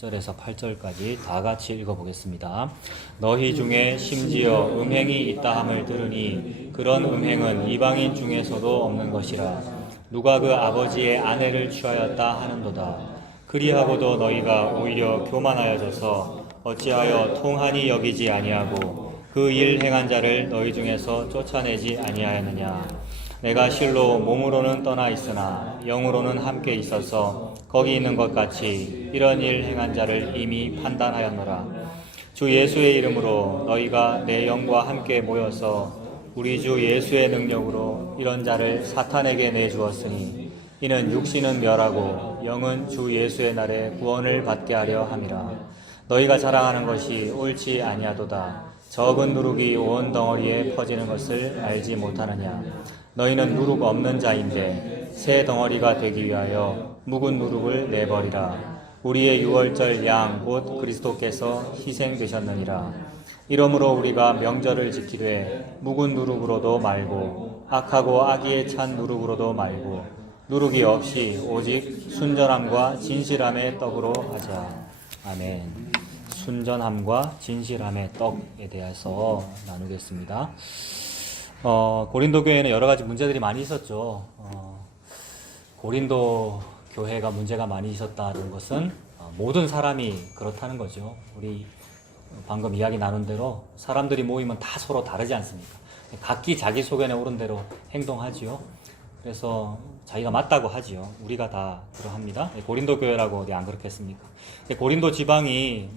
1절에서 8절까지 다 같이 읽어보겠습니다. 너희 중에 심지어 음행이 있다함을 들으니 그런 음행은 이방인 중에서도 없는 것이라. 누가 그 아버지의 아내를 취하였다 하는도다. 그리하고도 너희가 오히려 교만하여져서 어찌하여 통한이 여기지 아니하고 그 일 행한 자를 너희 중에서 쫓아내지 아니하였느냐. 내가 실로 몸으로는 떠나 있으나 영으로는 함께 있어서 거기 있는 것 같이 이런 일 행한 자를 이미 판단하였노라. 주 예수의 이름으로 너희가 내 영과 함께 모여서 우리 주 예수의 능력으로 이런 자를 사탄에게 내주었으니 이는 육신은 멸하고 영은 주 예수의 날에 구원을 받게 하려 함이라. 너희가 자랑하는 것이 옳지 아니하도다. 적은 누룩이 온 덩어리에 퍼지는 것을 알지 못하느냐. 너희는 누룩 없는 자인데 새 덩어리가 되기 위하여 묵은 누룩을 내버리라. 우리의 유월절 양 곧 그리스도께서 희생되셨느니라. 이러므로 우리가 명절을 지키되 묵은 누룩으로도 말고 악하고 악의에 찬 누룩으로도 말고 누룩이 없이 오직 순전함과 진실함의 떡으로 하자. 아멘. 순전함과 진실함의 떡에 대해서 나누겠습니다. 고린도 교회는 여러 가지 문제들이 많이 있었죠. 고린도 교회가 문제가 많이 있었다는 것은 모든 사람이 그렇다는 거죠. 우리 방금 이야기 나눈 대로 사람들이 모이면 다 서로 다르지 않습니까? 각기 자기 소견에 오른 대로 행동하지요. 그래서 자기가 맞다고 하지요. 우리가 다 그러합니다. 고린도 교회라고 어디 안 그렇겠습니까? 고린도 지방이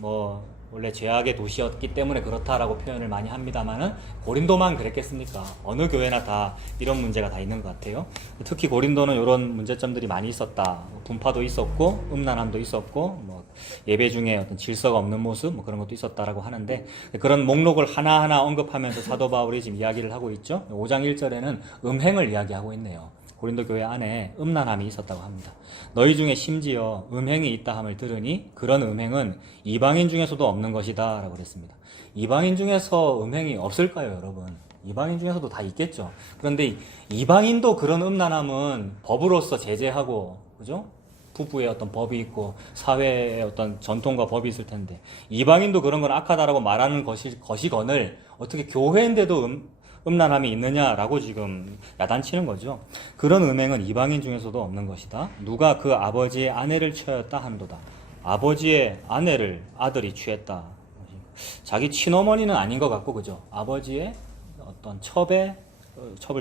원래 죄악의 도시였기 때문에 그렇다라고 표현을 많이 합니다만은 고린도만 그랬겠습니까? 어느 교회나 다 이런 문제가 다 있는 것 같아요. 특히 고린도는 이런 문제점들이 많이 있었다. 분파도 있었고 음란함도 있었고 예배 중에 어떤 질서가 없는 모습 그런 것도 있었다라고 하는데 그런 목록을 하나하나 언급하면서 사도 바울이 지금 이야기를 하고 있죠. 5장 1절에는 음행을 이야기하고 있네요. 고린도 교회 안에 음란함이 있었다고 합니다. 너희 중에 심지어 음행이 있다함을 들으니 그런 음행은 이방인 중에서도 없는 것이다 라고 그랬습니다. 이방인 중에서 음행이 없을까요, 여러분? 이방인 중에서도 다 있겠죠. 그런데 이방인도 그런 음란함은 법으로서 제재하고, 그죠? 부부의 어떤 법이 있고 사회의 어떤 전통과 법이 있을 텐데 이방인도 그런 건 악하다라고 말하는 것이건을 어떻게 교회인데도 음란함이 있느냐라고 지금 야단치는 거죠. 그런 음행은 이방인 중에서도 없는 것이다. 누가 그 아버지의 아내를 취하였다 한도다. 아버지의 아내를 아들이 취했다. 자기 친어머니는 아닌 것 같고, 그죠? 아버지의 어떤 첩을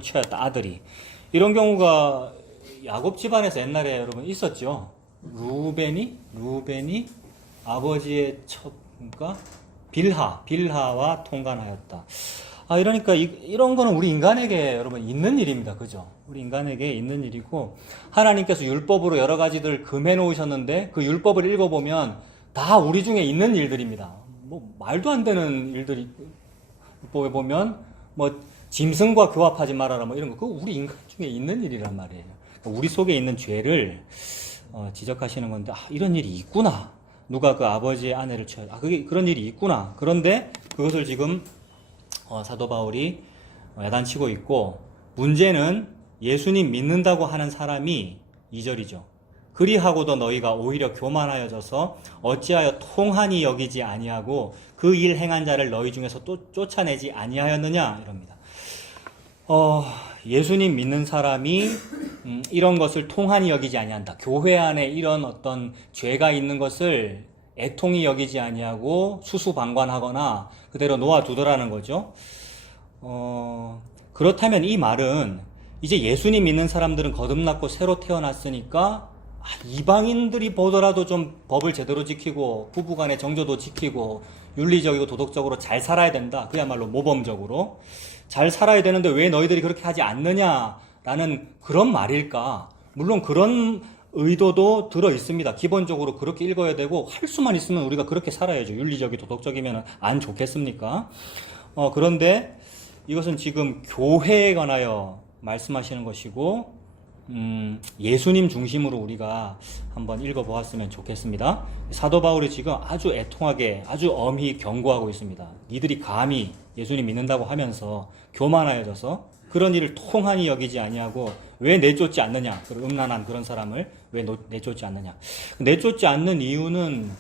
취하였다, 아들이. 이런 경우가 야곱 집안에서 옛날에 여러분 있었죠. 루벤이 아버지의 첩과 빌하와 통간하였다. 이러니까 이런 거는 우리 인간에게 여러분 있는 일입니다. 그죠? 우리 인간에게 있는 일이고 하나님께서 율법으로 여러 가지들 금해 놓으셨는데 그 율법을 읽어보면 다 우리 중에 있는 일들입니다. 말도 안 되는 일들이 율법에 보면 짐승과 교합하지 말아라 이런 거 그거 우리 인간 중에 있는 일이란 말이에요. 우리 속에 있는 죄를 지적하시는 건데 이런 일이 있구나. 누가 그 아버지의 아내를 취하여 그게 그런 일이 있구나. 그런데 그것을 지금 사도 바울이 야단치고 있고 문제는 예수님 믿는다고 하는 사람이 2절이죠. 그리하고도 너희가 오히려 교만하여져서 어찌하여 통한이 여기지 아니하고 그 일 행한 자를 너희 중에서 또 쫓아내지 아니하였느냐 이럽니다. 예수님 믿는 사람이 이런 것을 통한이 여기지 아니한다. 교회 안에 이런 어떤 죄가 있는 것을 애통히 여기지 아니하고 수수방관하거나 그대로 놓아두더라는 거죠. 그렇다면 이 말은 이제 예수님 믿는 사람들은 거듭났고 새로 태어났으니까 이방인들이 보더라도 좀 법을 제대로 지키고 부부간의 정조도 지키고 윤리적이고 도덕적으로 잘 살아야 된다. 그야말로 모범적으로 잘 살아야 되는데 왜 너희들이 그렇게 하지 않느냐라는 그런 말일까? 물론 그런 의도도 들어 있습니다. 기본적으로 그렇게 읽어야 되고 할 수만 있으면 우리가 그렇게 살아야죠. 윤리적이 도덕적이면 안 좋겠습니까? 그런데 이것은 지금 교회에 관하여 말씀하시는 것이고 예수님 중심으로 우리가 한번 읽어보았으면 좋겠습니다. 사도 바울이 지금 아주 애통하게 아주 엄히 경고하고 있습니다. 니들이 감히 예수님 믿는다고 하면서 교만하여져서 그런 일을 통한이 여기지 아니하고 왜 내쫓지 않느냐. 그런 음란한 그런 사람을 왜 내쫓지 않느냐. 내쫓지 않는 이유는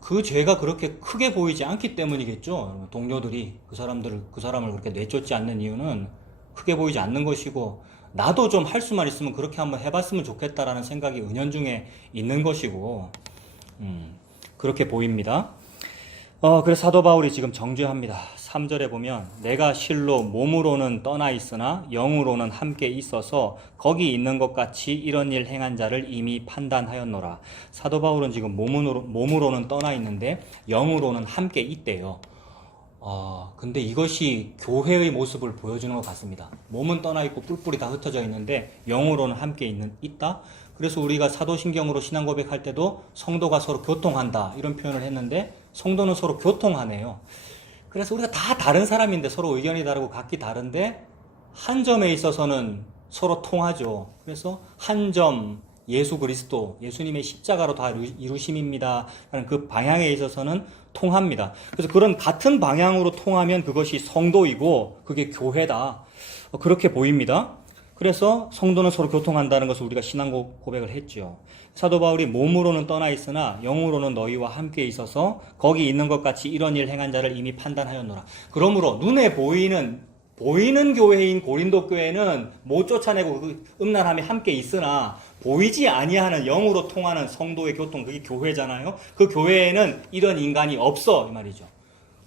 그 죄가 그렇게 크게 보이지 않기 때문이겠죠. 동료들이 그 사람을 그렇게 내쫓지 않는 이유는 크게 보이지 않는 것이고, 나도 좀 할 수만 있으면 그렇게 한번 해봤으면 좋겠다라는 생각이 은연중에 있는 것이고, 그렇게 보입니다. 그래서 사도 바울이 지금 정죄합니다. 3절에 보면 내가 실로 몸으로는 떠나 있으나 영으로는 함께 있어서 거기 있는 것 같이 이런 일 행한 자를 이미 판단하였노라. 사도 바울은 지금 몸으로는 떠나 있는데 영으로는 함께 있대요. 근데 이것이 교회의 모습을 보여주는 것 같습니다. 몸은 떠나 있고 뿔뿔이 다 흩어져 있는데 영으로는 함께 있다. 그래서 우리가 사도신경으로 신앙 고백할 때도 성도가 서로 교통한다 이런 표현을 했는데, 성도는 서로 교통하네요. 그래서 우리가 다 다른 사람인데 서로 의견이 다르고 각기 다른데 한 점에 있어서는 서로 통하죠. 그래서 한 점, 예수 그리스도, 예수님의 십자가로 다 이루심입니다 라는 그 방향에 있어서는 통합니다. 그래서 그런 같은 방향으로 통하면 그것이 성도이고 그게 교회다, 그렇게 보입니다. 그래서 성도는 서로 교통한다는 것을 우리가 신앙 고백을 했죠. 사도 바울이 몸으로는 떠나 있으나 영으로는 너희와 함께 있어서 거기 있는 것 같이 이런 일 행한 자를 이미 판단하였노라. 그러므로 눈에 보이는 교회인 고린도 교회는 못 쫓아내고 그 음란함이 함께 있으나, 보이지 아니하는 영으로 통하는 성도의 교통, 그게 교회잖아요. 그 교회에는 이런 인간이 없어 이 말이죠.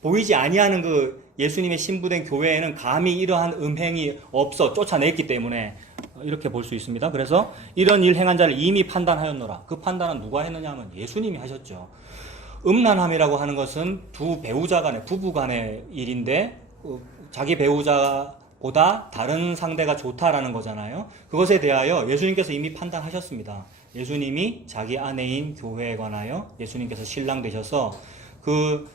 보이지 아니하는 그 예수님의 신부된 교회에는 감히 이러한 음행이 없어, 쫓아냈기 때문에 이렇게 볼 수 있습니다. 그래서 이런 일 행한 자를 이미 판단하였노라. 그 판단은 누가 했느냐 하면 예수님이 하셨죠. 음란함이라고 하는 것은 두 배우자 간의, 부부 간의 일인데 자기 배우자보다 다른 상대가 좋다라는 거잖아요. 그것에 대하여 예수님께서 이미 판단하셨습니다. 예수님이 자기 아내인 교회에 관하여 예수님께서 신랑 되셔서 그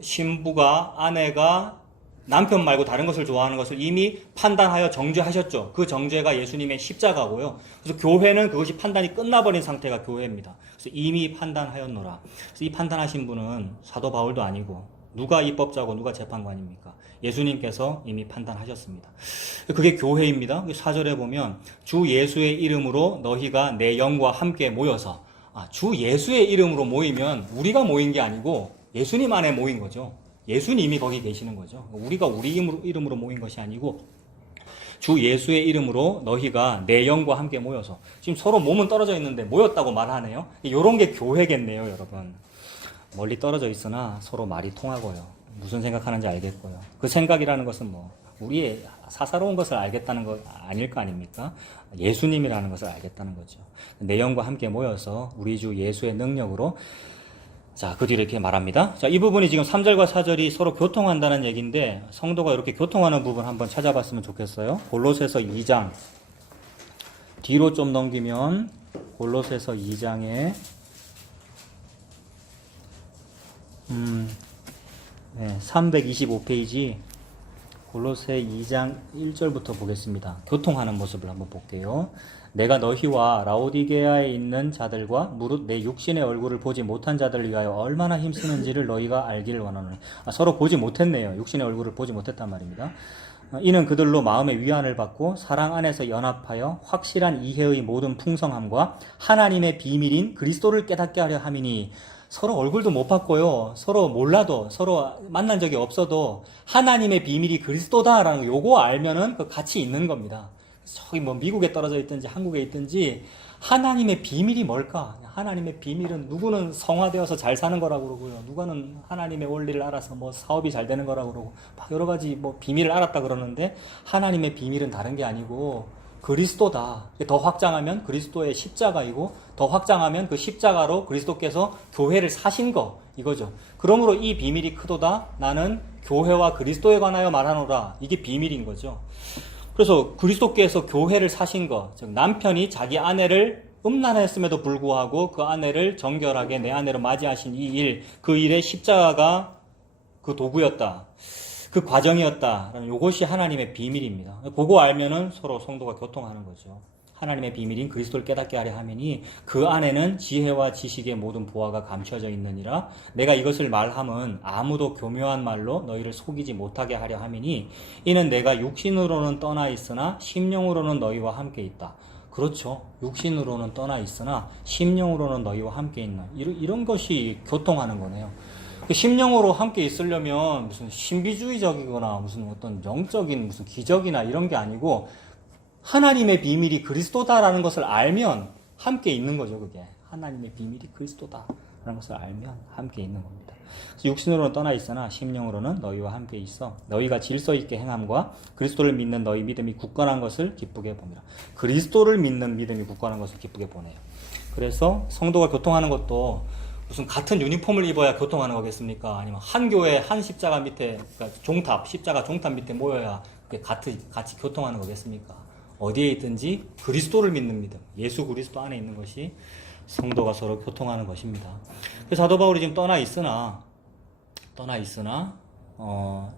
신부가, 아내가 남편 말고 다른 것을 좋아하는 것을 이미 판단하여 정죄하셨죠. 그 정죄가 예수님의 십자가고요. 그래서 교회는 그것이 판단이 끝나버린 상태가 교회입니다. 그래서 이미 판단하였노라. 그래서 이 판단하신 분은 사도 바울도 아니고 누가 입법자고 누가 재판관입니까? 예수님께서 이미 판단하셨습니다. 그게 교회입니다. 4절에 보면 주 예수의 이름으로 너희가 내 영과 함께 모여서, 주 예수의 이름으로 모이면 우리가 모인 게 아니고 예수님 안에 모인 거죠. 예수님이 거기 계시는 거죠. 우리가 우리 이름으로 모인 것이 아니고 주 예수의 이름으로 너희가 내 영과 함께 모여서, 지금 서로 몸은 떨어져 있는데 모였다고 말하네요. 이런 게 교회겠네요, 여러분. 멀리 떨어져 있으나 서로 말이 통하고요. 무슨 생각하는지 알겠고요. 그 생각이라는 것은 우리의 사사로운 것을 알겠다는 것 아닐 거 아닙니까? 예수님이라는 것을 알겠다는 거죠. 내 영과 함께 모여서 우리 주 예수의 능력으로, 자, 그 뒤로 이렇게 말합니다. 자, 이 부분이 지금 3절과 4절이 서로 교통한다는 얘기인데, 성도가 이렇게 교통하는 부분 한번 찾아봤으면 좋겠어요. 골로새서 2장. 뒤로 좀 넘기면 골로새서 2장에 325페이지 골로새 2장 1절부터 보겠습니다. 교통하는 모습을 한번 볼게요. 내가 너희와 라오디게아에 있는 자들과 무릇 내 육신의 얼굴을 보지 못한 자들을 위하여 얼마나 힘쓰는지를 너희가 알기를 원하노니. 서로 보지 못했네요. 육신의 얼굴을 보지 못했단 말입니다. 이는 그들로 마음의 위안을 받고 사랑 안에서 연합하여 확실한 이해의 모든 풍성함과 하나님의 비밀인 그리스도를 깨닫게 하려 함이니. 서로 얼굴도 못 봤고요. 서로 몰라도, 서로 만난 적이 없어도 하나님의 비밀이 그리스도다라는 거, 요거 알면은 그 같이 있는 겁니다. 저기 미국에 떨어져 있든지 한국에 있든지 하나님의 비밀이 뭘까? 하나님의 비밀은 누구는 성화되어서 잘 사는 거라고 그러고요. 누구는 하나님의 원리를 알아서 사업이 잘 되는 거라고 그러고 막 여러 가지 비밀을 알았다 그러는데, 하나님의 비밀은 다른 게 아니고 그리스도다. 더 확장하면 그리스도의 십자가이고, 더 확장하면 그 십자가로 그리스도께서 교회를 사신 거, 이거죠. 그러므로 이 비밀이 크도다. 나는 교회와 그리스도에 관하여 말하노라. 이게 비밀인 거죠. 그래서 그리스도께서 교회를 사신 거, 즉 남편이 자기 아내를 음란했음에도 불구하고 그 아내를 정결하게 내 아내로 맞이하신 이 일, 그 일의 십자가가 그 도구였다. 그 과정이었다. 이것이 하나님의 비밀입니다. 그거 알면은 서로 성도가 교통하는 거죠. 하나님의 비밀인 그리스도를 깨닫게 하려 하매니 그 안에는 지혜와 지식의 모든 보화가 감춰져 있느니라. 내가 이것을 말함은 아무도 교묘한 말로 너희를 속이지 못하게 하려 하매니 이는 내가 육신으로는 떠나 있으나 심령으로는 너희와 함께 있다. 그렇죠. 육신으로는 떠나 있으나 심령으로는 너희와 함께 있는 이런 것이 교통하는 거네요. 심령으로 함께 있으려면 무슨 신비주의적이거나 무슨 어떤 영적인 무슨 기적이나 이런 게 아니고 하나님의 비밀이 그리스도다라는 것을 알면 함께 있는 거죠. 그게 하나님의 비밀이 그리스도다라는 것을 알면 함께 있는 겁니다. 그래서 육신으로는 떠나 있으나 심령으로는 너희와 함께 있어 너희가 질서 있게 행함과 그리스도를 믿는 너희 믿음이 굳건한 것을 기쁘게 봅니다. 그리스도를 믿는 믿음이 굳건한 것을 기쁘게 보네요. 그래서 성도가 교통하는 것도 무슨 같은 유니폼을 입어야 교통하는 거겠습니까? 아니면 한 교회 한 십자가 밑에, 그러니까 십자가 종탑 밑에 모여야 같이 교통하는 거겠습니까? 어디에 있든지 그리스도를 믿는 믿음, 예수 그리스도 안에 있는 것이 성도가 서로 교통하는 것입니다. 그래서 사도 바울이 지금 떠나 있으나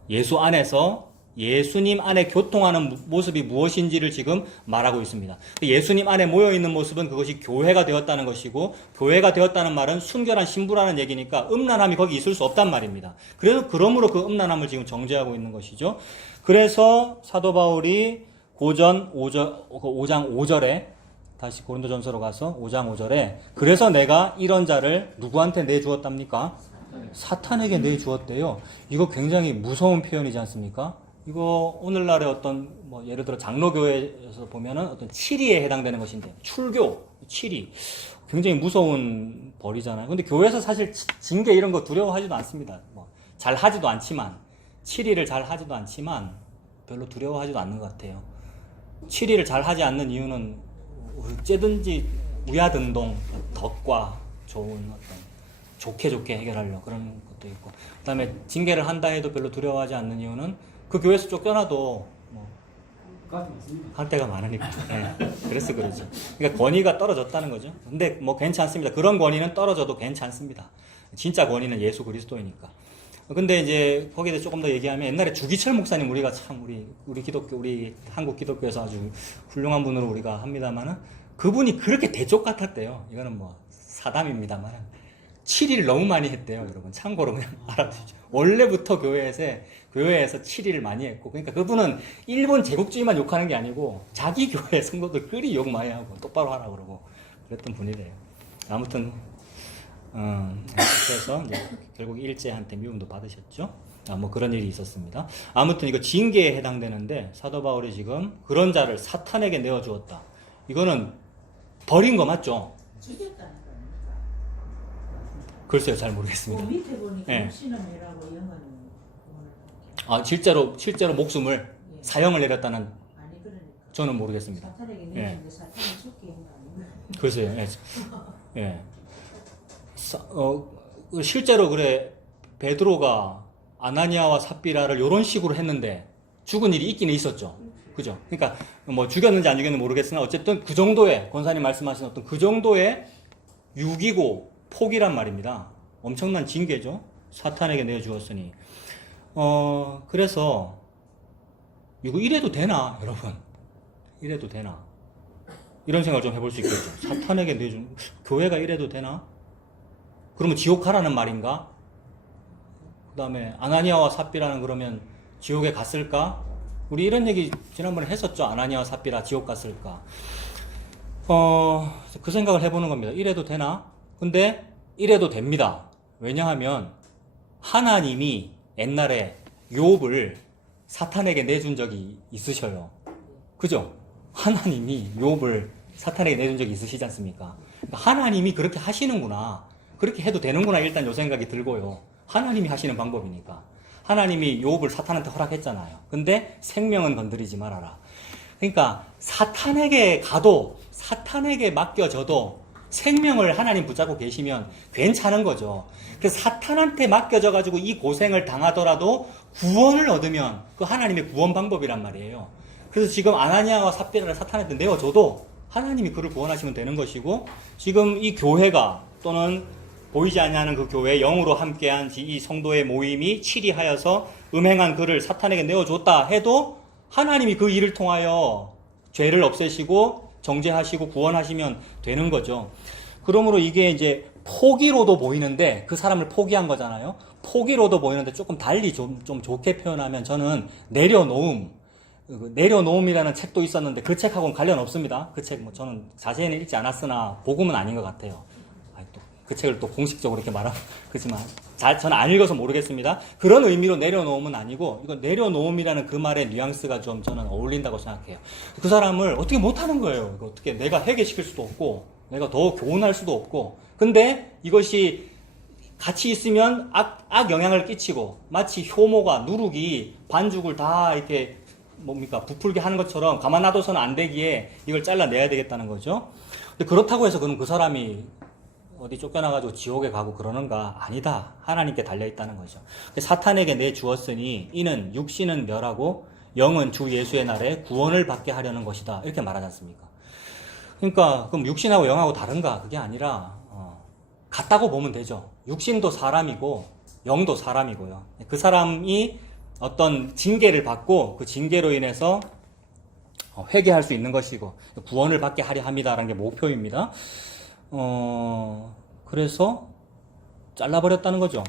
예수 안에서 예수님 안에 교통하는 모습이 무엇인지를 지금 말하고 있습니다. 예수님 안에 모여있는 모습은 그것이 교회가 되었다는 것이고, 교회가 되었다는 말은 순결한 신부라는 얘기니까 음란함이 거기 있을 수 없단 말입니다. 그래서 그러므로 그 음란함을 지금 정죄하고 있는 것이죠. 그래서 사도 바울이 고전 5장 5절에 다시 고린도전서로 가서 5장 5절에 그래서 내가 이런 자를 누구한테 내주었답니까? 사탄에게 내주었대요. 이거 굉장히 무서운 표현이지 않습니까? 이거 오늘날의 어떤 예를 들어 장로교회에서 보면은 어떤 치리에 해당되는 것인데 출교, 치리 굉장히 무서운 벌이잖아요. 근데 교회에서 사실 징계 이런 거 두려워하지도 않습니다. 잘 하지도 않지만 치리를 잘 하지도 않지만 별로 두려워하지도 않는 것 같아요. 치리를 잘 하지 않는 이유는 어째든지 우야등동 덕과 좋은 어떤 좋게 해결하려고 그런 것도 있고, 그 다음에 징계를 한다 해도 별로 두려워하지 않는 이유는 그 교회에서 쫓겨나도 할 때가 많으니까. 네, 그래서 그러죠. 그러니까 권위가 떨어졌다는 거죠. 근데 괜찮습니다. 그런 권위는 떨어져도 괜찮습니다. 진짜 권위는 예수 그리스도이니까. 근데 이제 거기에 대해서 조금 더 얘기하면 옛날에 주기철 목사님 우리가 참 우리 한국 기독교에서 아주 훌륭한 분으로 우리가 합니다만은 그분이 그렇게 대쪽 같았대요. 이거는 사담입니다만 7일 너무 많이 했대요, 여러분. 참고로 그냥 알아두시죠. 원래부터 교회에서 7일을 많이 했고, 그러니까 그분은 일본 제국주의만 욕하는 게 아니고 자기 교회 성도들 그리 욕 많이 하고 똑바로 하라고 그러고 그랬던 분이래요. 아무튼 그래서 이제 결국 일제한테 미움도 받으셨죠. 그런 일이 있었습니다. 아무튼 이거 징계에 해당되는데 사도 바울이 지금 그런 자를 사탄에게 내어주었다. 이거는 버린 거 맞죠? 죽였다는 거 글쎄요, 잘 모르겠습니다. 밑에 보니까 네. 목신음이라고 영어는 실제로 목숨을 사형을 내렸다는 아니 그러니까 저는 모르겠습니다. 사탄에게 내는데 사탄이 죽게 한거 아닌가? 글쎄요. 예. 실제로 그래 베드로가 아나니아와 삽비라를 이런 식으로 했는데 죽은 일이 있기는 있었죠. 그죠? 그러니까 죽였는지 안 죽였는지 모르겠으나 어쨌든 그 정도의 권사님 말씀하신 어떤 그 정도의 유기고 폭이란 말입니다. 엄청난 징계죠. 사탄에게 내어주었으니. 그래서 이거 이래도 되나, 여러분? 이래도 되나? 이런 생각을 좀 해볼 수 있겠죠. 사탄에게 내준 교회가 이래도 되나? 그러면 지옥 가라는 말인가? 그 다음에 아나니아와 삽비라는 그러면 지옥에 갔을까? 우리 이런 얘기 지난번에 했었죠. 아나니아와 삽비라 지옥 갔을까? 그 생각을 해보는 겁니다. 이래도 되나? 근데 이래도 됩니다. 왜냐하면 하나님이 옛날에 욥을 사탄에게 내준 적이 있으셔요. 그죠? 하나님이 욥을 사탄에게 내준 적이 있으시지 않습니까? 그러니까 하나님이 그렇게 하시는구나. 그렇게 해도 되는구나. 일단 요 생각이 들고요. 하나님이 하시는 방법이니까. 하나님이 욥을 사탄한테 허락했잖아요. 근데 생명은 건드리지 말아라. 그러니까 사탄에게 가도 사탄에게 맡겨져도 생명을 하나님 붙잡고 계시면 괜찮은 거죠. 그래서 사탄한테 맡겨져가지고 이 고생을 당하더라도 구원을 얻으면 그 하나님의 구원 방법이란 말이에요. 그래서 지금 아나니아와 삽비라를 사탄한테 내어줘도 하나님이 그를 구원하시면 되는 것이고, 지금 이 교회가 또는 보이지 아니하는 그 교회 영으로 함께한 이 성도의 모임이 치리하여서 음행한 그를 사탄에게 내어줬다 해도 하나님이 그 일을 통하여 죄를 없애시고 정죄하시고 구원하시면 되는 거죠. 그러므로 이게 이제 포기로도 보이는데 그 사람을 포기한 거잖아요. 포기로도 보이는데 조금 달리 좀 좋게 표현하면 저는 내려놓음, 그 내려놓음이라는 책도 있었는데 그 책하고는 관련 없습니다. 그 책 뭐 저는 자세히는 읽지 않았으나 복음은 아닌 것 같아요. 또 그 책을 또 공식적으로 이렇게 말하면 그렇지만 저는 안 읽어서 모르겠습니다. 그런 의미로 내려놓음은 아니고 이거 내려놓음이라는 그 말의 뉘앙스가 좀 저는 어울린다고 생각해요. 그 사람을 어떻게 못하는 거예요. 이거 어떻게 내가 회개시킬 수도 없고 내가 더 교훈할 수도 없고 근데 이것이 같이 있으면 악 영향을 끼치고 마치 효모가 누룩이 반죽을 다 이렇게 뭡니까 부풀게 하는 것처럼 가만 놔둬서는 안 되기에 이걸 잘라내야 되겠다는 거죠. 근데 그렇다고 해서 그럼 그 사람이 어디 쫓겨나가지고 지옥에 가고 그러는가? 아니다. 하나님께 달려있다는 거죠. 사탄에게 내주었으니 이는 육신은 멸하고 영은 주 예수의 날에 구원을 받게 하려는 것이다. 이렇게 말하지 않습니까? 그러니까 그럼 육신하고 영하고 다른가? 그게 아니라 같다고 보면 되죠. 육신도 사람이고 영도 사람이고요. 그 사람이 어떤 징계를 받고 그 징계로 인해서 회개할 수 있는 것이고 구원을 받게 하려 합니다라는 게 목표입니다. 그래서 잘라버렸다는 거죠.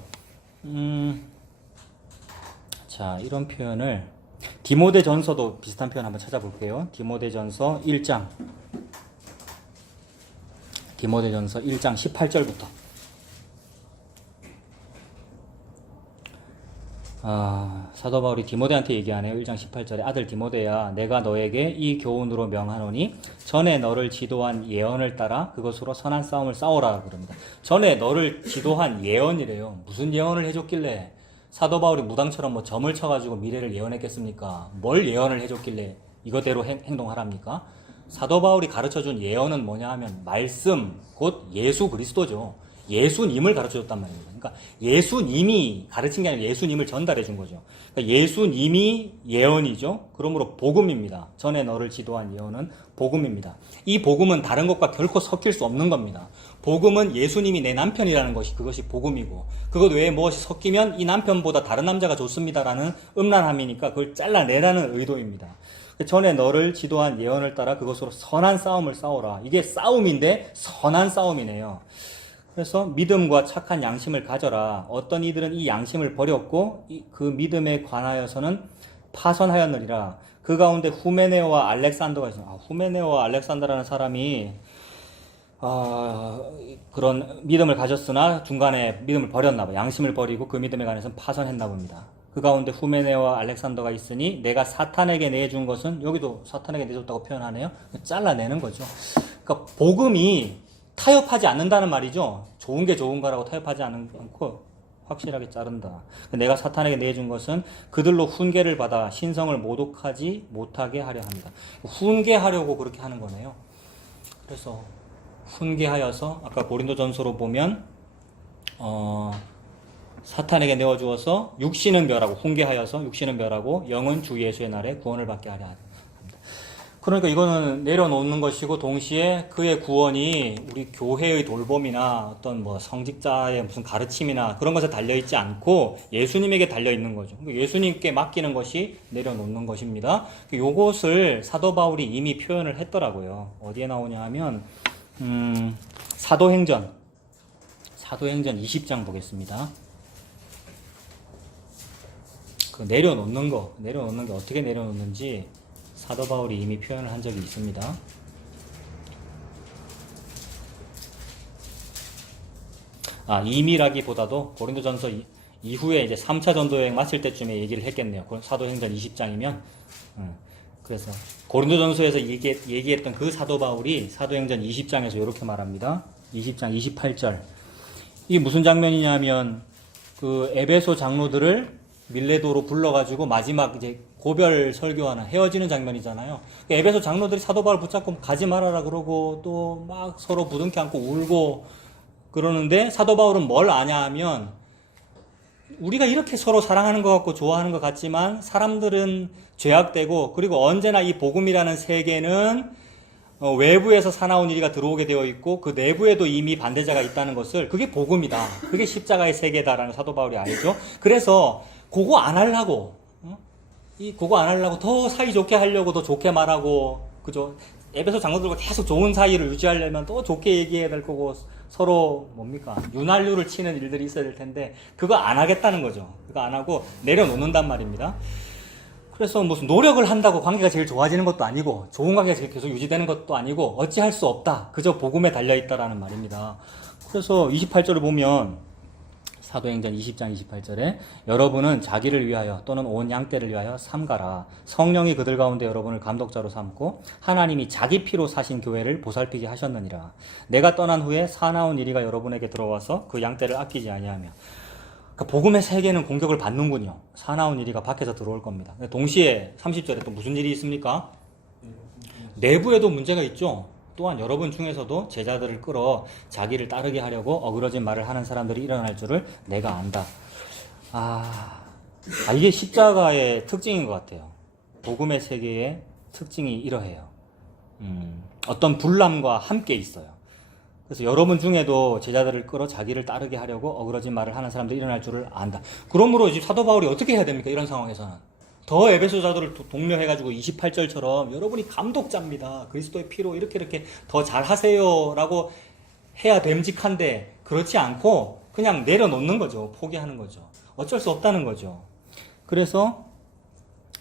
자, 이런 표현을 디모데전서도 비슷한 표현 한번 찾아볼게요. 디모데전서 1장 18절부터. 사도 바울이 디모데한테 얘기하네요. 1장 18절에 아들 디모데야 내가 너에게 이 교훈으로 명하노니 전에 너를 지도한 예언을 따라 그것으로 선한 싸움을 싸우라 그럽니다. 전에 너를 지도한 예언이래요. 무슨 예언을 해줬길래 사도 바울이 무당처럼 뭐 점을 쳐가지고 미래를 예언했겠습니까? 뭘 예언을 해줬길래 이거대로 행동하랍니까? 사도 바울이 가르쳐준 예언은 뭐냐 하면 말씀 곧 예수 그리스도죠. 예수님을 가르쳐줬단 말입니다. 그러니까 예수님이 가르친 게 아니라 예수님을 전달해 준 거죠. 그러니까 예수님이 예언이죠. 그러므로 복음입니다. 전에 너를 지도한 예언은 복음입니다. 이 복음은 다른 것과 결코 섞일 수 없는 겁니다. 복음은 예수님이 내 남편이라는 것이 그것이 복음이고 그것 외에 무엇이 섞이면 이 남편보다 다른 남자가 좋습니다라는 음란함이니까 그걸 잘라내라는 의도입니다. 전에 너를 지도한 예언을 따라 그것으로 선한 싸움을 싸우라. 이게 싸움인데 선한 싸움이네요. 그래서 믿음과 착한 양심을 가져라. 어떤 이들은 이 양심을 버렸고 그 믿음에 관하여서는 파선하였느니라. 그 가운데 후메네오와 알렉산더가 있습니다. 후메네오와 알렉산더라는 사람이 그런 믿음을 가졌으나 중간에 믿음을 버렸나 봐. 양심을 버리고 그 믿음에 관해서는 파선했나 봅니다. 그 가운데 후메네오와 알렉산더가 있으니 내가 사탄에게 내준 것은 여기도 사탄에게 내줬다고 표현하네요. 잘라내는 거죠. 그러니까 복음이 타협하지 않는다는 말이죠. 좋은 게 좋은 거라고 타협하지 않고 확실하게 자른다. 내가 사탄에게 내준 것은 그들로 훈계를 받아 신성을 모독하지 못하게 하려 합니다. 훈계하려고 그렇게 하는 거네요. 그래서 훈계하여서 아까 고린도전서로 보면 사탄에게 내어주어서 육신은 멸하고 훈계하여서 육신은 멸하고 영은 주 예수의 날에 구원을 받게 하려 합니다. 그러니까 이거는 내려놓는 것이고 동시에 그의 구원이 우리 교회의 돌봄이나 어떤 뭐 성직자의 무슨 가르침이나 그런 것에 달려있지 않고 예수님에게 달려있는 거죠. 예수님께 맡기는 것이 내려놓는 것입니다. 요것을 사도 바울이 이미 표현을 했더라고요. 어디에 나오냐 하면 사도행전 20장 보겠습니다. 그 내려놓는 게 어떻게 내려놓는지 사도 바울이 이미 표현을 한 적이 있습니다. 이미라기보다도 고린도전서 이후에 이제 3차 전도 여행 마칠 때쯤에 얘기를 했겠네요. 사도행전 20장이면. 그래서 고린도전서에서 얘기했던 그 사도 바울이 사도행전 20장에서 이렇게 말합니다. 20장 28절. 이게 무슨 장면이냐면 그 에베소 장로들을 밀레도로 불러가지고 마지막 이제 고별 설교하는 헤어지는 장면이잖아요. 에베소 장로들이 사도 바울 붙잡고 가지 말아라 그러고 또 막 서로 부둥켜 안고 울고 그러는데 사도 바울은 뭘 아냐 하면 우리가 이렇게 서로 사랑하는 것 같고 좋아하는 것 같지만 사람들은 죄악되고 그리고 언제나 이 복음이라는 세계는 외부에서 사나운 이리가 들어오게 되어 있고 그 내부에도 이미 반대자가 있다는 것을 그게 복음이다. 그게 십자가의 세계다라는 사도 바울이 알죠. 그래서 그거 안 하려고 더 사이좋게 하려고 더 좋게 말하고 그죠. 에베소 장로들과 계속 좋은 사이를 유지하려면 또 좋게 얘기해야 될 거고 서로 윤활유를 치는 일들이 있어야 될 텐데 그거 안 하겠다는 거죠. 그거 안 하고 내려놓는단 말입니다. 그래서 무슨 노력을 한다고 관계가 제일 좋아지는 것도 아니고 좋은 관계가 계속 유지되는 것도 아니고 어찌할 수 없다. 그저 복음에 달려있다라는 말입니다. 그래서 28절을 보면 사도행전 20장 28절에 여러분은 자기를 위하여 또는 온 양떼를 위하여 삼가라. 성령이 그들 가운데 여러분을 감독자로 삼고 하나님이 자기 피로 사신 교회를 보살피게 하셨느니라. 내가 떠난 후에 사나운 이리가 여러분에게 들어와서 그 양떼를 아끼지 아니하며. 그러니까 복음의 세계는 공격을 받는군요. 사나운 이리가 밖에서 들어올 겁니다. 동시에 30절에 또 무슨 일이 있습니까? 내부에도 문제가 있죠. 또한 여러분 중에서도 제자들을 끌어 자기를 따르게 하려고 어그러진 말을 하는 사람들이 일어날 줄을 내가 안다. 이게 십자가의 특징인 것 같아요. 복음의 세계의 특징이 이러해요. 어떤 불남과 함께 있어요. 그래서 여러분 중에도 제자들을 끌어 자기를 따르게 하려고 어그러진 말을 하는 사람들이 일어날 줄을 안다. 그러므로 지금 사도 바울이 어떻게 해야 됩니까? 이런 상황에서는. 더 에베소자들을 독려해가지고 28절처럼 여러분이 감독자입니다. 그리스도의 피로 이렇게 더 잘하세요 라고 해야 됨직한데 그렇지 않고 그냥 내려놓는 거죠. 포기하는 거죠. 어쩔 수 없다는 거죠. 그래서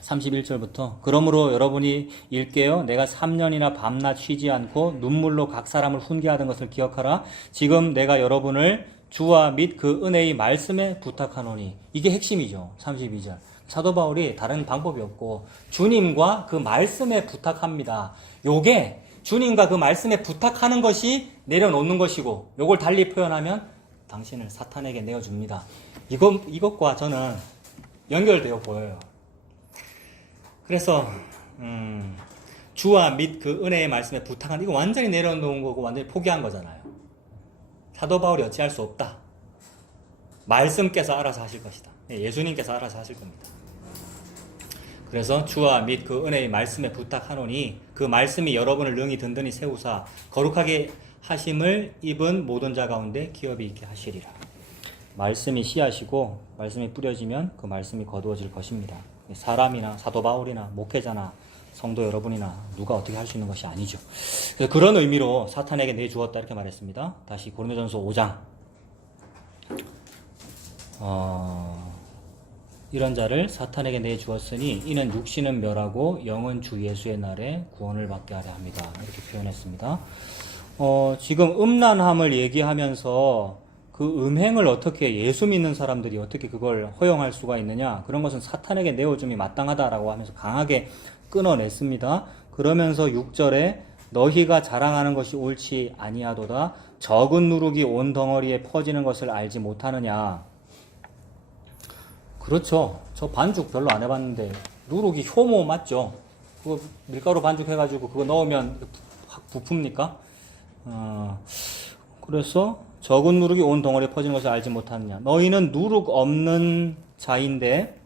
31절부터 그러므로 여러분이 일깨어 내가 3년이나 밤낮 쉬지 않고 눈물로 각 사람을 훈계하던 것을 기억하라. 지금 내가 여러분을 주와 및 그 은혜의 말씀에 부탁하노니. 이게 핵심이죠. 32절. 사도 바울이 다른 방법이 없고 주님과 그 말씀에 부탁합니다. 요게 주님과 그 말씀에 부탁하는 것이 내려놓는 것이고 요걸 달리 표현하면 당신을 사탄에게 내어줍니다. 이것과 저는 연결되어 보여요. 그래서 주와 및 그 은혜의 말씀에 부탁한 이거 완전히 내려놓은 거고 완전히 포기한 거잖아요. 사도 바울이 어찌할 수 없다. 말씀께서 알아서 하실 것이다. 예수님께서 알아서 하실 겁니다. 그래서 주와 및 그 은혜의 말씀에 부탁하노니 그 말씀이 여러분을 능히 든든히 세우사 거룩하게 하심을 입은 모든 자 가운데 기업이 있게 하시리라. 말씀이 씨앗이고 말씀이 뿌려지면 그 말씀이 거두어질 것입니다. 사람이나 사도 바울이나 목회자나 성도 여러분이나 누가 어떻게 할 수 있는 것이 아니죠. 그래서 그런 의미로 사탄에게 내주었다 이렇게 말했습니다. 다시 고린도전서 5장 이런 자를 사탄에게 내주었으니 이는 육신은 멸하고 영은 주 예수의 날에 구원을 받게 하려 합니다. 이렇게 표현했습니다. 지금 음란함을 얘기하면서 그 음행을 어떻게 예수 믿는 사람들이 어떻게 그걸 허용할 수가 있느냐, 그런 것은 사탄에게 내어줌이 마땅하다라고 하면서 강하게 끊어냈습니다. 그러면서 6절에 너희가 자랑하는 것이 옳지 아니하도다 적은 누룩이 온 덩어리에 퍼지는 것을 알지 못하느냐. 그렇죠. 저 반죽 별로 안 해봤는데 누룩이 효모 맞죠? 그거 밀가루 반죽해가지고 그거 넣으면 확 부풉니까? 그래서 적은 누룩이 온 덩어리에 퍼지는 것을 알지 못하느냐. 너희는 누룩 없는 자인데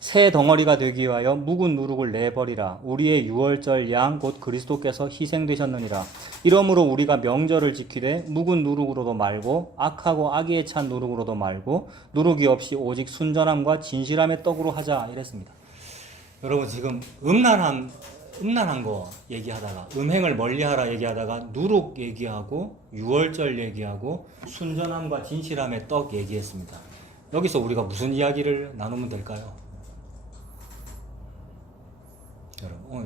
새 덩어리가 되기 위하여 묵은 누룩을 내버리라. 우리의 유월절 양 곧 그리스도께서 희생되셨느니라. 이러므로 우리가 명절을 지키되 묵은 누룩으로도 말고 악하고 악의에 찬 누룩으로도 말고 누룩이 없이 오직 순전함과 진실함의 떡으로 하자 이랬습니다. 여러분 지금 음란한 거 얘기하다가 음행을 멀리하라 얘기하다가 누룩 얘기하고 유월절 얘기하고 순전함과 진실함의 떡 얘기했습니다. 여기서 우리가 무슨 이야기를 나누면 될까요?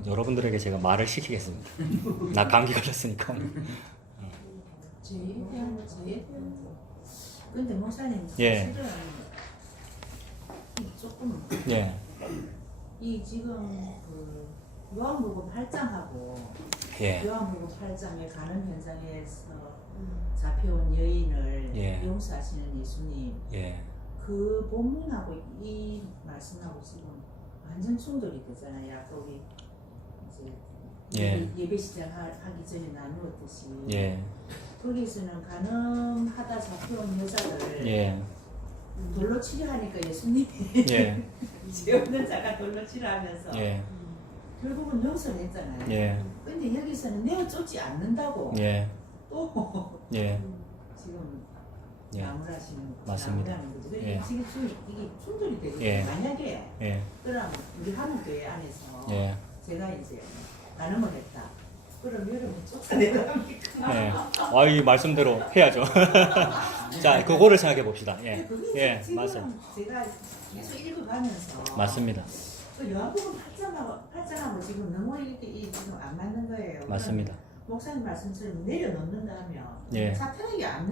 여러분들에게 제가 말을 시키겠습니다. 나 감기 걸렸으니까. 근데 목사님 예. 사실은 조금 예. 이 지금 그 요한복음 8장하고 예. 요한복음 8장에 가는 현장에서 잡혀온 여인을 예. 용서하시는 예수님, 예. 그 본문하고 이 말씀하고 지금 완전 충돌이 되잖아요. 아까 우리 이제 예배 시작하기 전에 나누었듯이 예. 거기서는 가늠하다 잡혀온 여자를 예. 돌로 치려 하니까 예수님이 예. 죄 없는 자가 돌로 치려 하면서 예. 결국은 용서를 했잖아요. 예. 근데 여기서는 내어 쫓지 않는다고 예. 또 예. 지금 예. 나무라시는 맞습니다. 나무라는 거죠. 예. 지금 이게 충돌이 되거든요. 예. 만약에 예. 그럼 우리 한국교회 안에서 예. 제가 이제 가늠을 했다. 그럼 여러분 쫓아내야 합니까? 예. 이 말씀대로 해야죠. 자, 그거를 생각해 봅시다. 예. 그게 예. 지금 맞아요. 제가 계속 읽어가면서 맞습니다. 그 요한복음 8장하고 지금 너무 이렇게 지금 안 맞는 거예요. 맞습니다. 목사님 말씀처럼 내려놓는다 하면 예. 사탄에게 안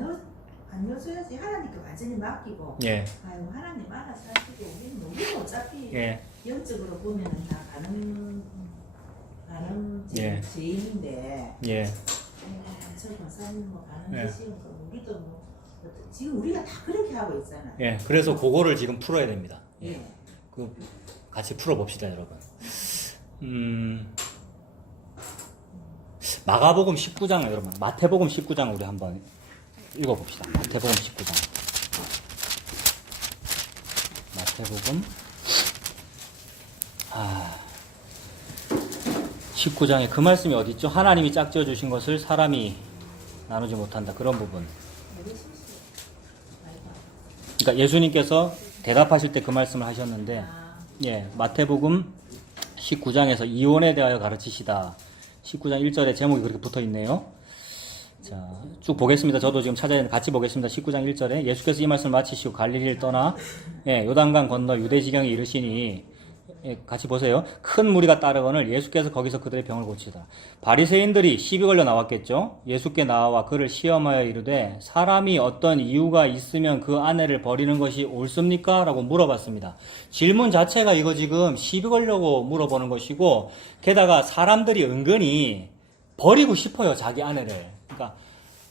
넣어줘야지. 하나님께 완전히 맡기고 예. 아유 하나님 알아서 하시고 우리는 어차피 예. 영적으로 보면은 다 가는 예. 죄인인데 예. 저 권사님 뭐 가는 예. 게 지금 우리도 뭐 지금 우리가 다 그렇게 하고 있잖아. 예. 그래서 그거를 지금 풀어야 됩니다. 예. 그 같이 풀어봅시다, 여러분. 마가복음 19장, 여러분. 마태복음 19장 우리 한번 읽어봅시다. 마태복음 19장. 마태복음 19장에 그 말씀이 어디 있죠? 하나님이 짝지어 주신 것을 사람이 나누지 못한다. 그런 부분. 그러니까 예수님께서 대답하실 때 그 말씀을 하셨는데, 예, 마태복음 19장에서 이혼에 대하여 가르치시다. 19장 1절에 제목이 그렇게 붙어 있네요. 자, 쭉 보겠습니다. 저도 지금 찾아야 되는데 같이 보겠습니다. 19장 1절에 예수께서 이 말씀을 마치시고 갈릴리를 떠나 요단강 건너 유대 지경에 이르시니, 같이 보세요. 큰 무리가 따르거늘 예수께서 거기서 그들의 병을 고치다. 바리새인들이 시비 걸려 나왔겠죠. 예수께 나와 그를 시험하여 이르되 사람이 어떤 이유가 있으면 그 아내를 버리는 것이 옳습니까? 라고 물어봤습니다. 질문 자체가 이거 지금 시비 걸려고 물어보는 것이고, 게다가 사람들이 은근히 버리고 싶어요, 자기 아내를. 그러니까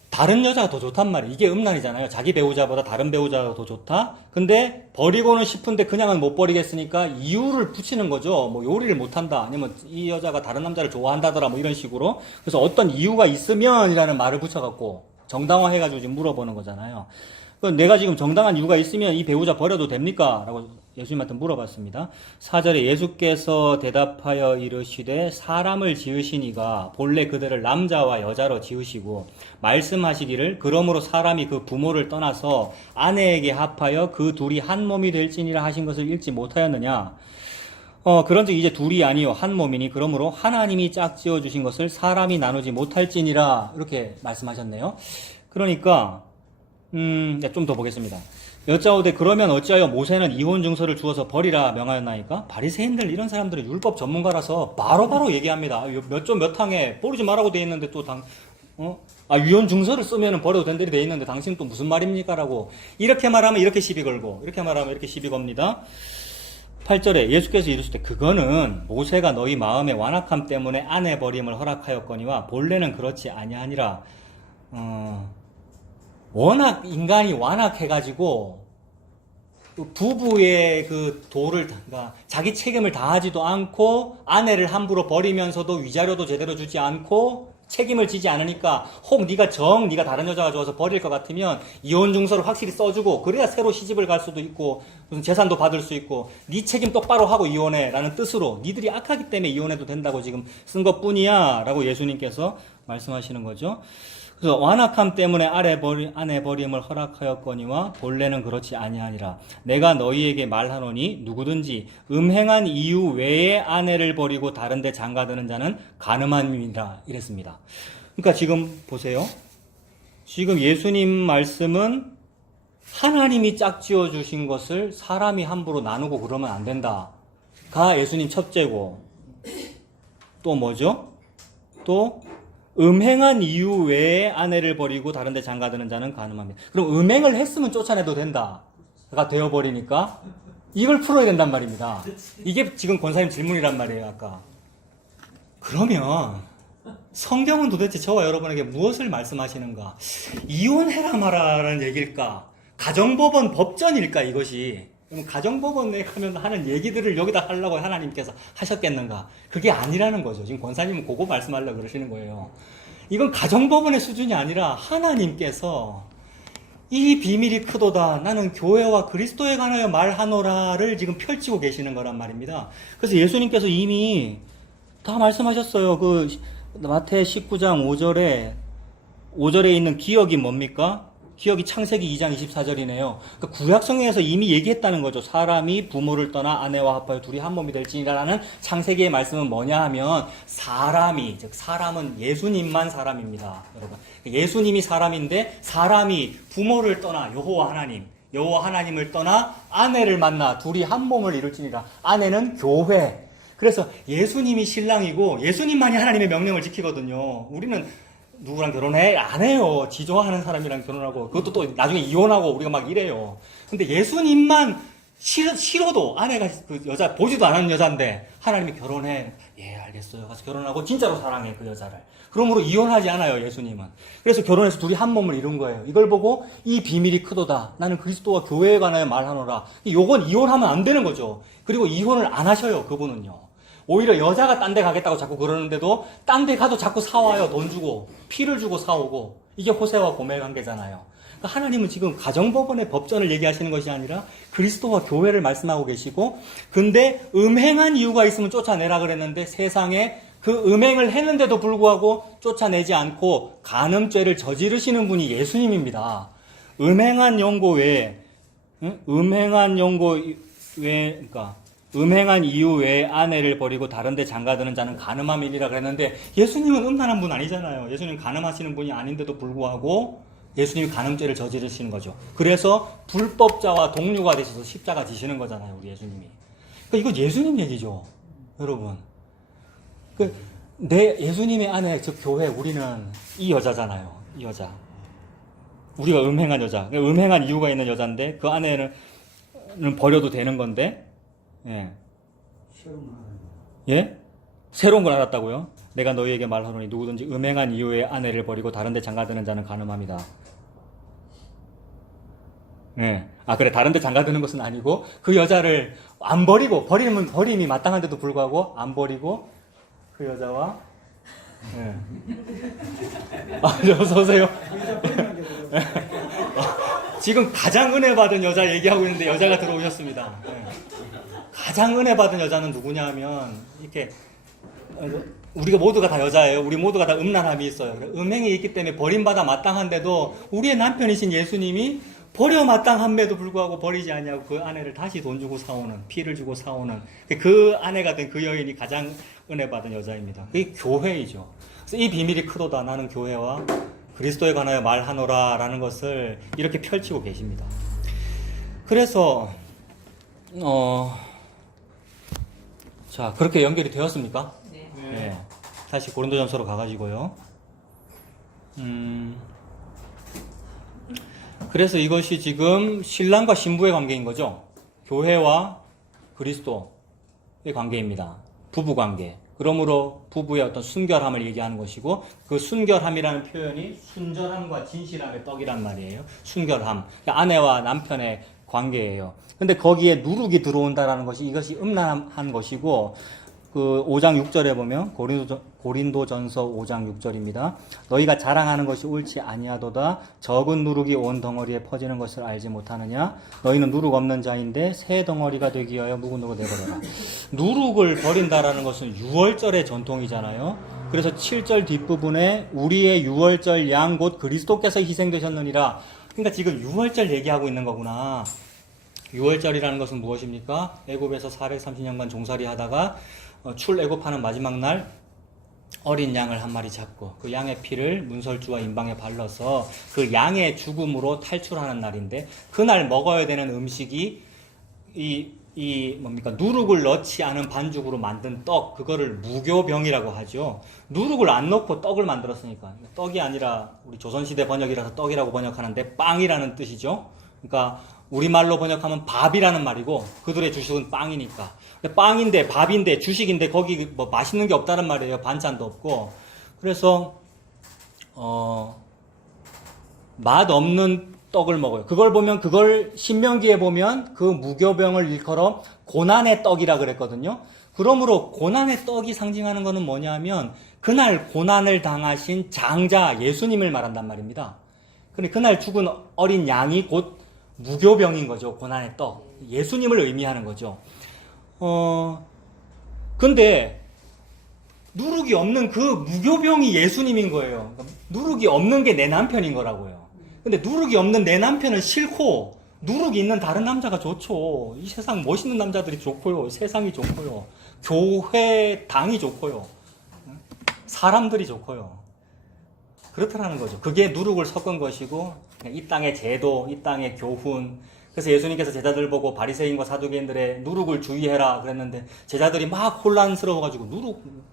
다른 여자가 더 좋단 말이에요. 이게 음란이잖아요. 자기 배우자보다 다른 배우자가 더 좋다? 근데 버리고는 싶은데 그냥은 못 버리겠으니까 이유를 붙이는 거죠. 뭐 요리를 못한다. 아니면 이 여자가 다른 남자를 좋아한다더라. 뭐 이런 식으로. 그래서 어떤 이유가 있으면 이라는 말을 붙여갖고 정당화해가지고 지금 물어보는 거잖아요. 내가 지금 정당한 이유가 있으면 이 배우자 버려도 됩니까? 라고 예수님한테 물어봤습니다. 4절에 예수께서 대답하여 이르시되 사람을 지으시니가 본래 그들을 남자와 여자로 지으시고 말씀하시기를 그러므로 사람이 그 부모를 떠나서 아내에게 합하여 그 둘이 한 몸이 될지니라 하신 것을 읽지 못하였느냐? 그런즉 이제 둘이 아니요 한 몸이니 그러므로 하나님이 짝지어 주신 것을 사람이 나누지 못할지니라 이렇게 말씀하셨네요. 그러니까 좀 더 보겠습니다. 여짜오되 그러면 어찌하여 모세는 이혼 증서를 주어서 버리라 명하였나이까? 바리새인들 이런 사람들은 율법 전문가라서 바로바로 얘기합니다. 몇 조 몇 항에 버리지 말라고 돼 있는데 또 이혼 증서를 쓰면 버려도 된다고 돼 있는데 당신 또 무슨 말입니까? 라고 이렇게 말하면 이렇게 시비 걸고 이렇게 말하면 이렇게 시비 겁니다. 8절에 예수께서 이르시되 그거는 모세가 너희 마음의 완악함 때문에 아내 버림을 허락하였거니와 본래는 그렇지 아니하니라. 워낙 인간이 완악해가지고 부부의 그 도를, 그러니까 자기 책임을 다하지도 않고 아내를 함부로 버리면서도 위자료도 제대로 주지 않고 책임을 지지 않으니까 혹 네가 다른 여자가 좋아서 버릴 것 같으면 이혼 증서를 확실히 써주고 그래야 새로 시집을 갈 수도 있고 무슨 재산도 받을 수 있고 네 책임 똑바로 하고 이혼해 라는 뜻으로 니들이 악하기 때문에 이혼해도 된다고 지금 쓴 것뿐이야 라고 예수님께서 말씀하시는 거죠. 그래서 완악함 때문에 아내 버림을 허락하였거니와 본래는 그렇지 아니하니라. 내가 너희에게 말하노니 누구든지 음행한 이유 외에 아내를 버리고 다른 데 장가드는 자는 간음함이라 이랬습니다. 그러니까 지금 보세요. 지금 예수님 말씀은 하나님이 짝지어 주신 것을 사람이 함부로 나누고 그러면 안 된다가 예수님 첫째고, 또 뭐죠? 또 음행한 이유 외에 아내를 버리고 다른 데 장가드는 자는 간음합니다. 그럼 음행을 했으면 쫓아내도 된다가 되어버리니까 이걸 풀어야 된단 말입니다. 이게 지금 권사님 질문이란 말이에요, 아까. 그러면 성경은 도대체 저와 여러분에게 무엇을 말씀하시는가? 이혼해라 마라라는 얘기일까? 가정법원 법전일까 이것이? 그럼 가정법원에 가면 하는 얘기들을 여기다 하려고 하나님께서 하셨겠는가? 그게 아니라는 거죠. 지금 권사님은 그거 말씀하려고 그러시는 거예요. 이건 가정법원의 수준이 아니라 하나님께서 이 비밀이 크도다. 나는 교회와 그리스도에 관하여 말하노라를 지금 펼치고 계시는 거란 말입니다. 그래서 예수님께서 이미 다 말씀하셨어요. 그 마태 19장 5절에 있는 기억이 뭡니까? 기억이 창세기 2장 24절이네요. 그러니까 구약성경에서 이미 얘기했다는 거죠. 사람이 부모를 떠나 아내와 합하여 둘이 한 몸이 될지니라라는 창세기의 말씀은 뭐냐 하면 즉 사람은 예수님만 사람입니다. 여러분. 예수님이 사람인데 사람이 부모를 떠나 여호와 하나님, 여호와 하나님을 떠나 아내를 만나 둘이 한 몸을 이룰지니라. 아내는 교회. 그래서 예수님이 신랑이고 예수님만이 하나님의 명령을 지키거든요. 우리는 누구랑 결혼해? 안 해요. 지 좋아하는 사람이랑 결혼하고 그것도 또 나중에 이혼하고 우리가 막 이래요. 근데 예수님만 싫어도 아내가 그 여자 보지도 않은 여자인데 하나님이 결혼해. 예, 알겠어요. 가서 결혼하고 진짜로 사랑해 그 여자를. 그러므로 이혼하지 않아요, 예수님은. 그래서 결혼해서 둘이 한 몸을 이룬 거예요. 이걸 보고 이 비밀이 크도다. 나는 그리스도와 교회에 관하여 말하노라. 요건 이혼하면 안 되는 거죠. 그리고 이혼을 안 하셔요, 그분은요. 오히려 여자가 딴 데 가겠다고 자꾸 그러는데도 딴 데 가도 자꾸 사와요. 돈 주고 피를 주고 사오고. 이게 호세와 고멜 관계잖아요. 그러니까 하나님은 지금 가정법원의 법전을 얘기하시는 것이 아니라 그리스도와 교회를 말씀하고 계시고, 근데 음행한 이유가 있으면 쫓아내라 그랬는데 세상에 그 음행을 했는데도 불구하고 쫓아내지 않고 간음죄를 저지르시는 분이 예수님입니다. 음행한 연고 외에, 음행한 이유 외에 아내를 버리고 다른 데 장가드는 자는 간음함이니라 그랬는데 예수님은 음란한 분 아니잖아요. 예수님 간음하시는 분이 아닌데도 불구하고 예수님이 간음죄를 저지르시는 거죠. 그래서 불법자와 동류가 되셔서 십자가 지시는 거잖아요, 우리 예수님이. 그러니까 이거 예수님 얘기죠, 여러분. 내 예수님의 아내, 즉 교회, 우리는 이 여자잖아요, 이 여자. 우리가 음행한 여자, 음행한 이유가 있는 여자인데 그 아내는 버려도 되는 건데, 예. 예? 새로운 걸 알았다고요? 내가 너희에게 말하노니 누구든지 음행한 이유에 아내를 버리고 다른 데 장가드는 자는 간음함이다. 예. 아, 그래. 다른 데 장가드는 것은 아니고 그 여자를 안 버리고, 버림이 마땅한데도 불구하고 안 버리고 그 여자와, 예. 어서 오세요. 지금 가장 은혜 받은 여자 얘기하고 있는데 여자가 들어오셨습니다. 예. 가장 은혜 받은 여자는 누구냐 하면, 이렇게, 우리가 모두가 다 여자예요. 우리 모두가 다 음란함이 있어요. 음행이 있기 때문에 버림받아 마땅한데도 우리의 남편이신 예수님이 버려 마땅함에도 불구하고 버리지 않냐고 그 아내를 다시 돈 주고 사오는, 피를 주고 사오는 그 아내가 된 그 여인이 가장 은혜 받은 여자입니다. 그게 교회이죠. 그래서 이 비밀이 크도다. 나는 교회와 그리스도에 관하여 말하노라 라는 것을 이렇게 펼치고 계십니다. 그래서 자, 그렇게 연결이 되었습니까? 네. 다시 고린도전서로 가가지고요. 그래서 이것이 지금 신랑과 신부의 관계인 거죠. 교회와 그리스도의 관계입니다. 부부 관계. 그러므로 부부의 어떤 순결함을 얘기하는 것이고, 그 순결함이라는 표현이 순전함과 진실함의 떡이란 말이에요. 순결함. 아내와 남편의 관계예요. 근데 거기에 누룩이 들어온다라는 것이, 이것이 음란한 것이고, 그 5장 6절에 보면 고린도전서 5장 6절입니다. 너희가 자랑하는 것이 옳지 아니하도다. 적은 누룩이 온 덩어리에 퍼지는 것을 알지 못하느냐. 너희는 누룩 없는 자인데 새 덩어리가 되기 위하여 묵은 누룩을 내버려라. 누룩을 버린다라는 것은 유월절의 전통이잖아요. 그래서 7절 뒷부분에 우리의 유월절 양 곧 그리스도께서 희생되셨느니라. 그러니까 지금 유월절 얘기하고 있는 거구나. 유월절이라는 것은 무엇입니까? 애굽에서 430년간 종살이 하다가 출애굽하는 마지막 날 어린 양을 한 마리 잡고 그 양의 피를 문설주와 임방에 발라서 그 양의 죽음으로 탈출하는 날인데, 그날 먹어야 되는 음식이 뭡니까? 누룩을 넣지 않은 반죽으로 만든 떡, 그거를 무교병이라고 하죠. 누룩을 안 넣고 떡을 만들었으니까. 떡이 아니라 우리 조선시대 번역이라서 떡이라고 번역하는데 빵이라는 뜻이죠. 그러니까 우리말로 번역하면 밥이라는 말이고 그들의 주식은 빵이니까. 빵인데 밥인데 주식인데 거기 뭐 맛있는 게 없다는 말이에요. 반찬도 없고. 그래서 맛없는 떡을 먹어요. 그걸 보면, 그걸 신명기에 보면 그 무교병을 일컬어 고난의 떡이라 그랬거든요. 그러므로 고난의 떡이 상징하는 것은 뭐냐면 그날 고난을 당하신 장자 예수님을 말한단 말입니다. 근데 그날 죽은 어린 양이 곧 무교병인 거죠. 고난의 떡. 예수님을 의미하는 거죠. 근데 누룩이 없는 그 무교병이 예수님인 거예요. 그러니까 누룩이 없는 게 내 남편인 거라고요. 근데 누룩이 없는 내 남편은 싫고 누룩이 있는 다른 남자가 좋죠. 이 세상 멋있는 남자들이 좋고요. 세상이 좋고요. 교회 당이 좋고요. 사람들이 좋고요. 그렇다라는 거죠. 그게 누룩을 섞은 것이고 이 땅의 제도, 이 땅의 교훈, 그래서 예수님께서 제자들 보고 바리새인과 사두개인들의 누룩을 주의해라 그랬는데 제자들이 막 혼란스러워가지고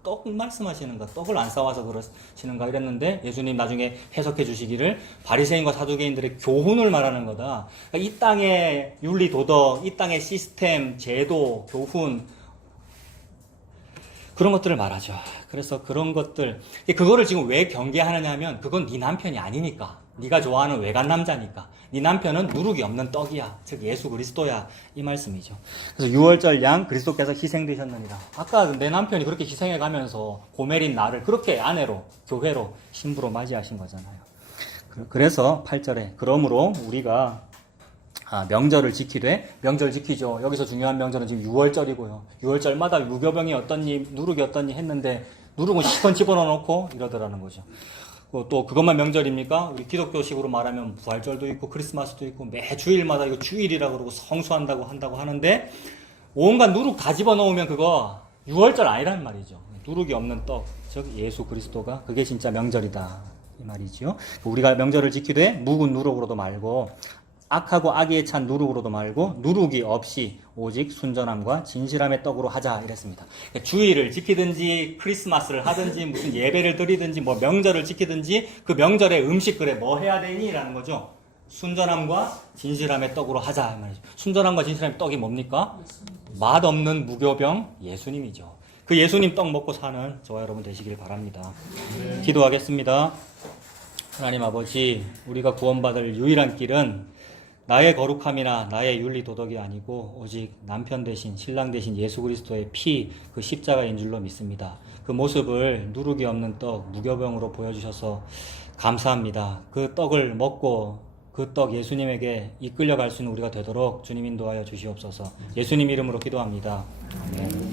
떡 말씀하시는가, 떡을 안 싸와서 그러시는가 이랬는데 예수님 나중에 해석해 주시기를 바리새인과 사두개인들의 교훈을 말하는 거다. 그러니까 이 땅의 윤리 도덕, 이 땅의 시스템, 제도, 교훈 그런 것들을 말하죠. 그래서 그런 것들, 그거를 지금 왜 경계하느냐 하면 그건 네 남편이 아니니까. 네가 좋아하는 외간 남자니까. 네 남편은 누룩이 없는 떡이야. 즉 예수 그리스도야. 이 말씀이죠. 그래서 유월절 양 그리스도께서 희생되셨느니라. 아까 내 남편이 그렇게 희생해 가면서 고멜인 나를 그렇게 아내로, 교회로, 신부로 맞이하신 거잖아요. 그래서 8절에 그러므로 우리가 명절을 지키되, 명절 지키죠. 여기서 중요한 명절은 지금 6월절이고요. 6월절마다 무교병이 어떠니, 누룩이 어떠니 했는데, 누룩은 시컨 집어넣어 놓고 이러더라는 거죠. 또 그것만 명절입니까? 우리 기독교식으로 말하면 부활절도 있고, 크리스마스도 있고, 매 주일마다 이거 주일이라고 그러고 성수한다고 한다고 하는데, 온갖 누룩 다 집어넣으면 그거 6월절 아니란 말이죠. 누룩이 없는 떡, 즉 예수 그리스도가 그게 진짜 명절이다. 이 말이지요. 우리가 명절을 지키되, 묵은 누룩으로도 말고, 악하고 악의에 찬 누룩으로도 말고 누룩이 없이 오직 순전함과 진실함의 떡으로 하자 이랬습니다. 그러니까 주일을 지키든지 크리스마스를 하든지 무슨 예배를 드리든지 뭐 명절을 지키든지 그 명절의 음식 그래 뭐 해야 되니? 라는 거죠. 순전함과 진실함의 떡으로 하자 이 말이죠. 순전함과 진실함의 떡이 뭡니까? 맛없는 무교병 예수님이죠. 그 예수님 떡 먹고 사는 저와 여러분 되시길 바랍니다. 기도하겠습니다. 하나님 아버지, 우리가 구원받을 유일한 길은 나의 거룩함이나 나의 윤리 도덕이 아니고 오직 남편 대신 신랑 대신 예수 그리스도의 피, 그 십자가인 줄로 믿습니다. 그 모습을 누룩이 없는 떡, 무교병으로 보여주셔서 감사합니다. 그 떡을 먹고 그 떡 예수님에게 이끌려갈 수 있는 우리가 되도록 주님 인도하여 주시옵소서. 예수님 이름으로 기도합니다. 아멘.